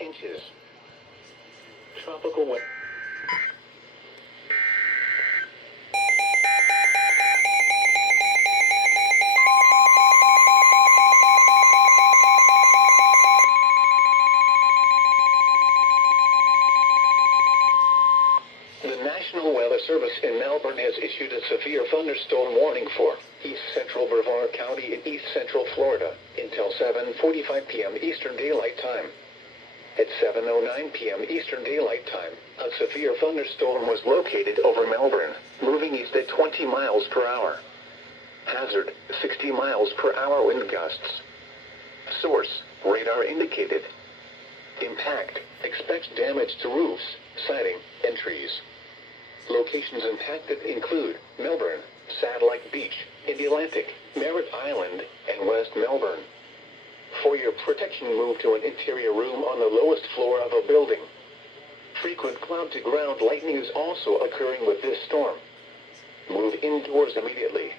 inches. Tropical weather. The National Weather Service in Melbourne has issued a severe thunderstorm warning for East Central Brevard County in East Central Florida until 7:45 p.m. Eastern Daylight Time. At 7:09 p.m. Eastern Daylight Time, a severe thunderstorm was located over Melbourne, moving east at 20 miles per hour. Hazard, 60 miles per hour wind gusts. Source, radar indicated. Impact, expects damage to roofs, siding, and trees. Locations impacted include Melbourne, Satellite Beach, in the Atlantic, Merritt Island, and West Melbourne. For your protection, move to an interior room on the lowest floor of a building. Frequent cloud-to-ground lightning is also occurring with this storm. Move indoors immediately.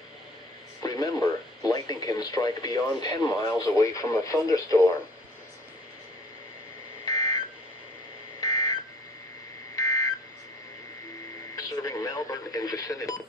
Remember, lightning can strike beyond 10 miles away from a thunderstorm. Serving Melbourne and vicinity.